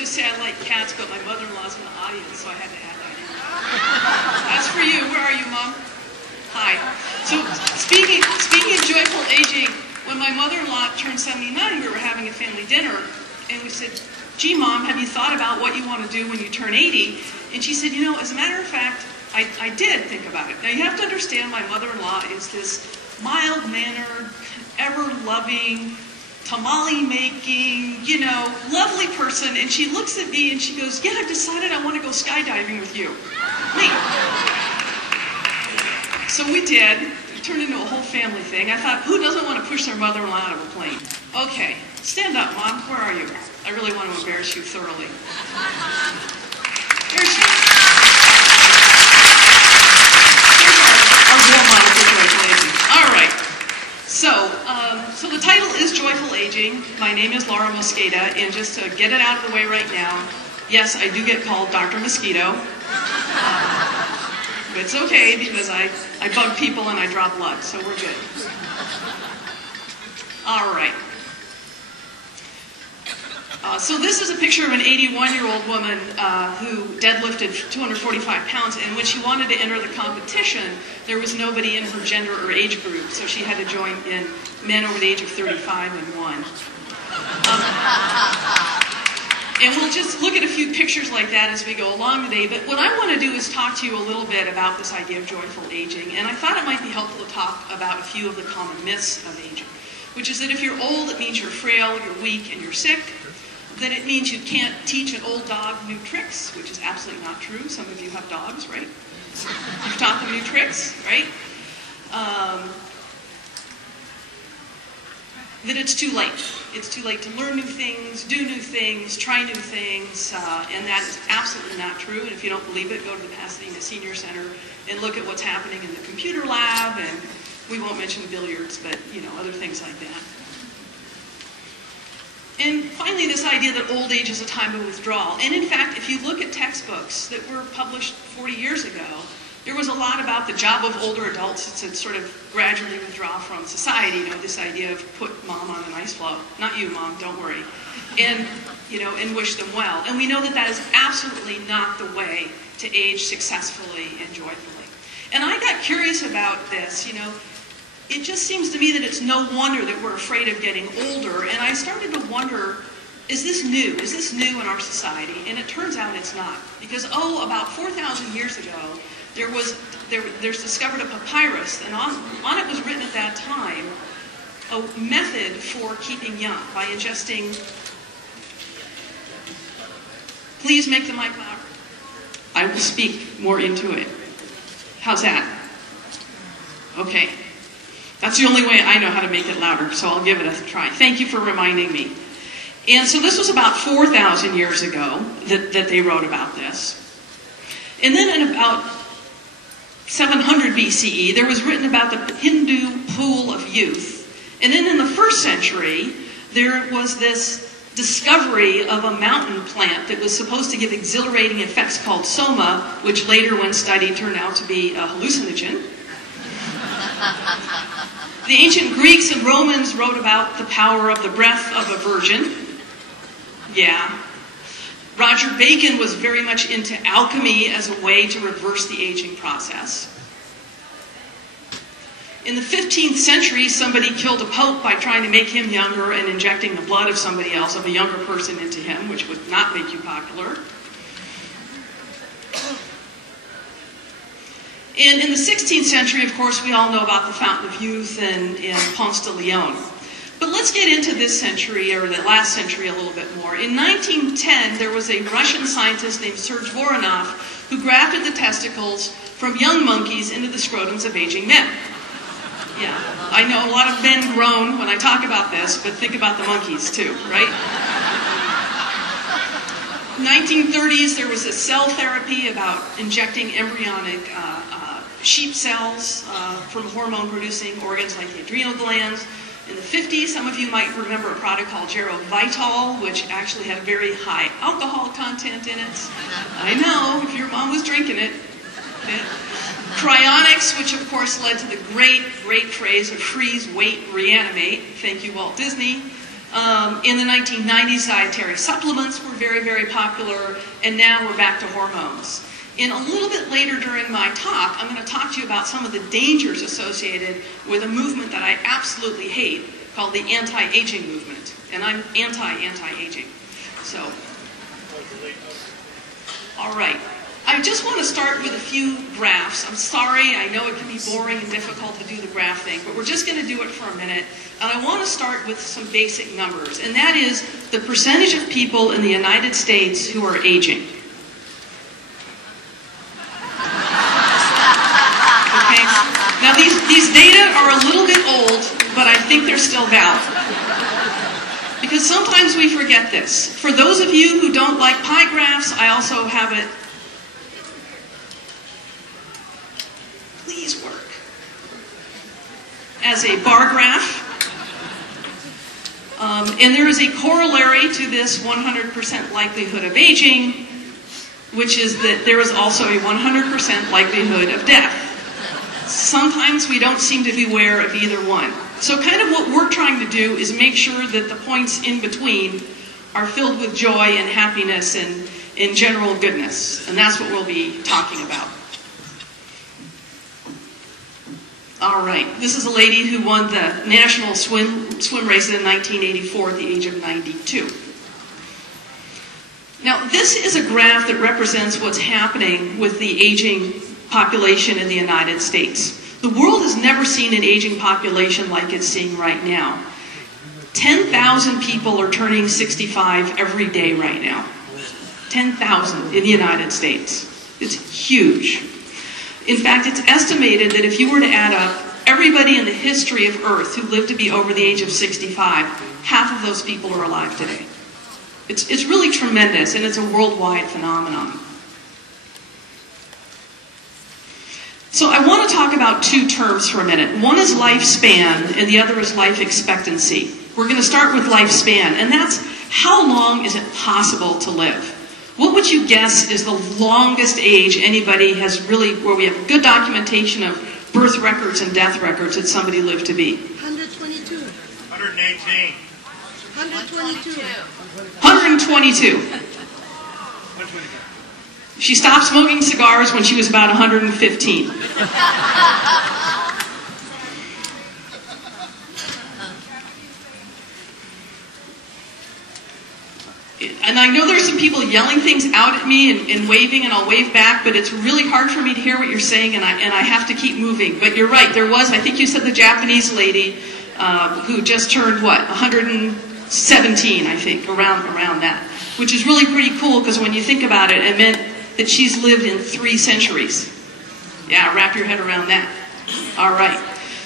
just say I like cats, but my mother-in-law's in the audience, so I had to add that in. That's for you. Where are you, Mom? Hi. So speaking of joyful aging, when my mother-in-law turned 79, we were having a family dinner, and we said, gee, Mom, have you thought about what you want to do when you turn 80? And she said, you know, as a matter of fact, I did think about it. Now, you have to understand my mother-in-law is this mild-mannered, ever-loving, tamale-making, you know, lovely person. And she looks at me and she goes, yeah, I've decided I want to go skydiving with you. Me. So we did. It turned into a whole family thing. I thought, who doesn't want to push their mother-in-law out of a plane? Okay, stand up, Mom. Where are you? I really want to embarrass you thoroughly. There she is. All right. So the title is Joyful Aging. My name is Laura Mosqueda, and just to get it out of the way right now, yes, I do get called Dr. Mosquito. But it's okay because I bug people and I draw blood, so we're good. All right. So this is a picture of an 81-year-old woman who deadlifted 245 pounds, and when she wanted to enter the competition, there was nobody in her gender or age group, so she had to join in men over the age of 35 and won. And we'll just look at a few pictures like that as we go along today, but what I want to do is talk to you a little bit about this idea of joyful aging, and I thought it might be helpful to talk about a few of the common myths of aging, which is that if you're old, it means you're frail, you're weak, and you're sick. That it means you can't teach an old dog new tricks, which is absolutely not true. Some of you have dogs, right? You've taught them new tricks, right? That it's too late. It's too late to learn new things, do new things, try new things, and that is absolutely not true. And if you don't believe it, go to the Pasadena Senior Center and look at what's happening in the computer lab, and we won't mention billiards, but, you know, other things like that. And finally, this idea that old age is a time of withdrawal. And in fact, if you look at textbooks that were published 40 years ago, there was a lot about the job of older adults to sort of gradually withdraw from society. You know, this idea of put Mom on an ice floe. Not you, Mom, don't worry. And, you know, and wish them well. And we know that that is absolutely not the way to age successfully and joyfully. And I got curious about this, you know. It just seems to me that it's no wonder that we're afraid of getting older, and I started to wonder, is this new? Is this new in our society? And it turns out it's not. Because, about 4,000 years ago, there's discovered a papyrus, and on it was written at that time a method for keeping young by ingesting... Please make the mic louder. I will speak more into it. How's that? Okay. That's the only way I know how to make it louder, so I'll give it a try. Thank you for reminding me. And so this was about 4,000 years ago that they wrote about this. And then in about 700 BCE, there was written about the Hindu pool of youth. And then in the 1st century, there was this discovery of a mountain plant that was supposed to give exhilarating effects called soma, which later, when studied, turned out to be a hallucinogen. The ancient Greeks and Romans wrote about the power of the breath of a virgin. Yeah. Roger Bacon was very much into alchemy as a way to reverse the aging process. In the 15th century, somebody killed a pope by trying to make him younger and injecting the blood of somebody else, of a younger person, into him, which would not make you popular. And in the 16th century, of course, we all know about the Fountain of Youth and Ponce de Leon. But let's get into this century, or the last century, a little bit more. In 1910, there was a Russian scientist named Serge Voronov who grafted the testicles from young monkeys into the scrotums of aging men. Yeah, I know a lot of men groan when I talk about this, but think about the monkeys too, right? 1930s, there was a cell therapy about injecting embryonic sheep cells from hormone-producing organs like the adrenal glands. In the 50s, some of you might remember a product called Gerovitol, which actually had a very high alcohol content in it. I know, if your mom was drinking it. Cryonics, which of course led to the great phrase of freeze, wait, reanimate. Thank you, Walt Disney. In the 1990s, dietary supplements were very, very popular, and now we're back to hormones. And a little bit later during my talk, I'm going to talk to you about some of the dangers associated with a movement that I absolutely hate called the anti-aging movement. And I'm anti-aging. So, all right. I just want to start with a few graphs. I'm sorry, I know it can be boring and difficult to do the graph thing, but we're just going to do it for a minute. And I want to start with some basic numbers, and that is the percentage of people in the United States who are aging. Okay? Now these data are a little bit old, but I think they're still valid. Because sometimes we forget this. For those of you who don't like pie graphs, I also have it. Please work. As a bar graph. And there is a corollary to this 100% likelihood of aging, which is that there is also a 100% likelihood of death. Sometimes we don't seem to be aware of either one. So kind of what we're trying to do is make sure that the points in between are filled with joy and happiness and in general goodness. And that's what we'll be talking about. All right, this is a lady who won the national swim race in 1984 at the age of 92. Now, this is a graph that represents what's happening with the aging population in the United States. The world has never seen an aging population like it's seeing right now. 10,000 people are turning 65 every day right now. 10,000 in the United States. It's huge. In fact, it's estimated that if you were to add up everybody in the history of Earth who lived to be over the age of 65, half of those people are alive today. It's really tremendous, and it's a worldwide phenomenon. So I want to talk about two terms for a minute. One is lifespan, and the other is life expectancy. We're going to start with lifespan, and that's how long is it possible to live? What would you guess is the longest age anybody has really, where we have good documentation of birth records and death records that somebody lived to be? 122. 118. 122. 122. She stopped smoking cigars when she was about 115. And I know there's some people yelling things out at me and waving, and I'll wave back, but it's really hard for me to hear what you're saying, and I have to keep moving. But you're right, there was, I think you said the Japanese lady who just turned, what, 117, I think, around that. Which is really pretty cool, because when you think about it, it meant that she's lived in 3 centuries. Yeah, wrap your head around that. All right.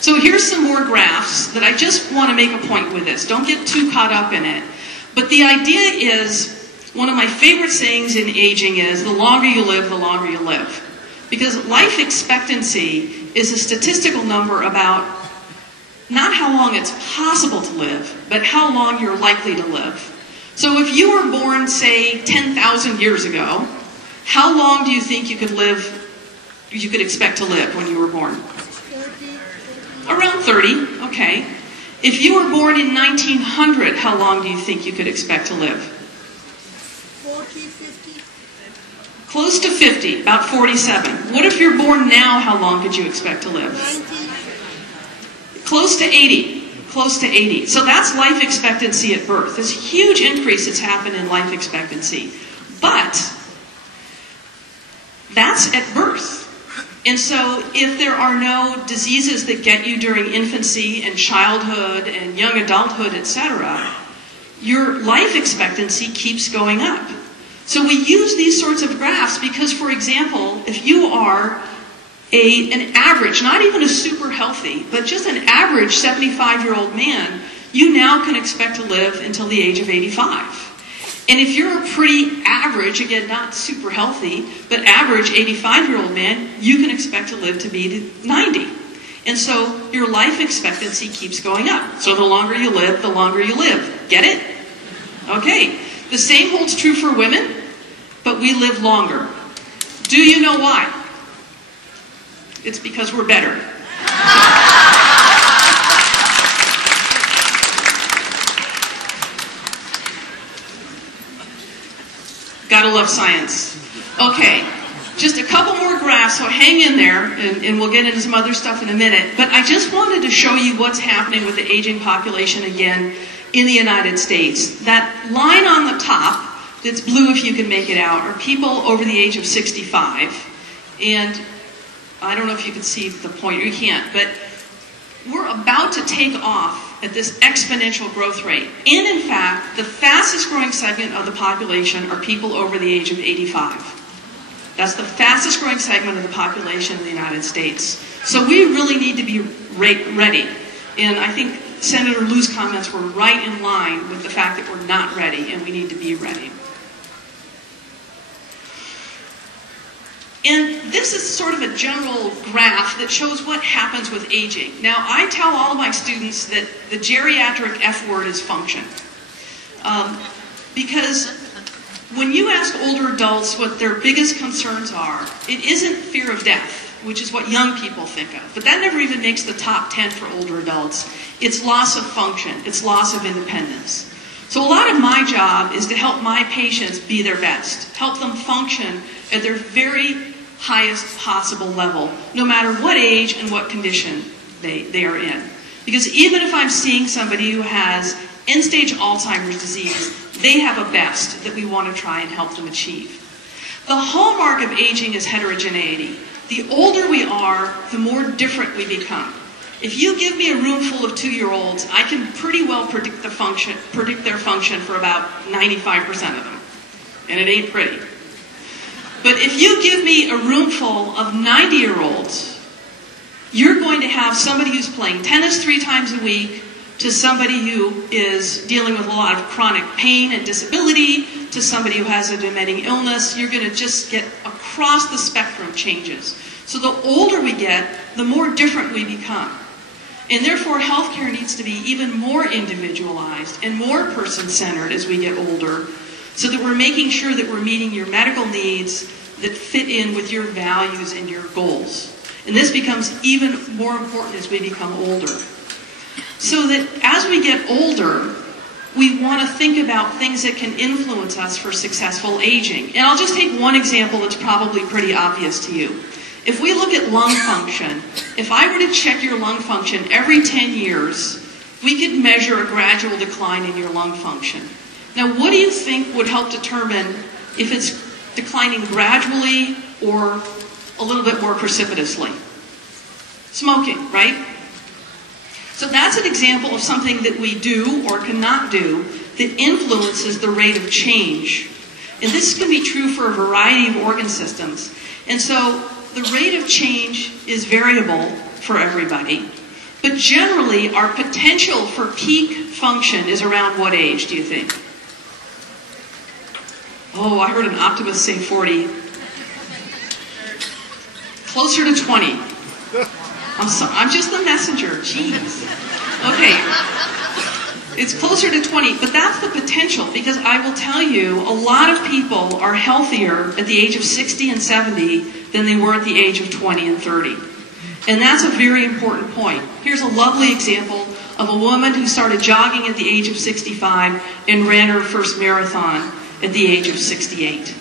So here's some more graphs that I just want to make a point with this. Don't get too caught up in it. But the idea is, one of my favorite sayings in aging is, the longer you live, the longer you live. Because life expectancy is a statistical number about not how long it's possible to live, but how long you're likely to live. So if you were born, say, 10,000 years ago, how long do you think you could expect to live when you were born? 30. Around 30, okay. If you were born in 1900, how long do you think you could expect to live? 40, 50. Close to 50, about 47. What if you're born now, how long could you expect to live? 90. Close to 80. Close to 80. So that's life expectancy at birth. This huge increase that's happened in life expectancy. But that's at birth. And so if there are no diseases that get you during infancy and childhood and young adulthood, etc., your life expectancy keeps going up. So we use these sorts of graphs because, for example, if you are an average, not even a super healthy, but just an average 75-year-old man, you now can expect to live until the age of 85. And if you're a pretty average, again, not super healthy, but average 85-year-old man, you can expect to live to be 90. And so your life expectancy keeps going up. So the longer you live, the longer you live. Get it? Okay. The same holds true for women, but we live longer. Do you know why? It's because we're better. gotta love science. Okay, just a couple more graphs, so hang in there, and we'll get into some other stuff in a minute. But I just wanted to show you what's happening with the aging population again in the United States. That line on the top, that's blue if you can make it out, are people over the age of 65. And I don't know if you can see the pointer, you can't, but we're about to take off at this exponential growth rate. And in fact, the fastest growing segment of the population are people over the age of 85. That's the fastest growing segment of the population in the United States. So we really need to be ready. And I think Senator Liu's comments were right in line with the fact that we're not ready and we need to be ready. And this is sort of a general graph that shows what happens with aging. Now, I tell all of my students that the geriatric F word is function. Because when you ask older adults what their biggest concerns are, it isn't fear of death, which is what young people think of. But that never even makes the top 10 for older adults. It's loss of function. It's loss of independence. So a lot of my job is to help my patients be their best, help them function at their very highest possible level, no matter what age and what condition they are in. Because even if I'm seeing somebody who has end-stage Alzheimer's disease, they have a best that we want to try and help them achieve. The hallmark of aging is heterogeneity. The older we are, the more different we become. If you give me a room full of 2-year-olds, I can pretty well predict their function for about 95% of them. And it ain't pretty. But if you give me a room full of 90-year-olds, you're going to have somebody who's playing tennis 3 times a week, to somebody who is dealing with a lot of chronic pain and disability, to somebody who has a dementing illness. You're going to just get across the spectrum changes. So the older we get, the more different we become. And therefore, healthcare needs to be even more individualized and more person-centered as we get older, so that we're making sure that we're meeting your medical needs that fit in with your values and your goals. And this becomes even more important as we become older. So that as we get older, we want to think about things that can influence us for successful aging. And I'll just take one example that's probably pretty obvious to you. If we look at lung function, if I were to check your lung function every 10 years, we could measure a gradual decline in your lung function. Now, what do you think would help determine if it's declining gradually or a little bit more precipitously? Smoking, right? So that's an example of something that we do or cannot do that influences the rate of change. And this can be true for a variety of organ systems. And so the rate of change is variable for everybody. But generally, our potential for peak function is around what age, do you think? Oh, I heard an optimist say 40. Closer to 20. I'm sorry, I'm just the messenger, jeez. Okay, it's closer to 20, but that's the potential, because I will tell you, a lot of people are healthier at the age of 60 and 70 than they were at the age of 20 and 30. And that's a very important point. Here's a lovely example of a woman who started jogging at the age of 65 and ran her first marathon at the age of 68.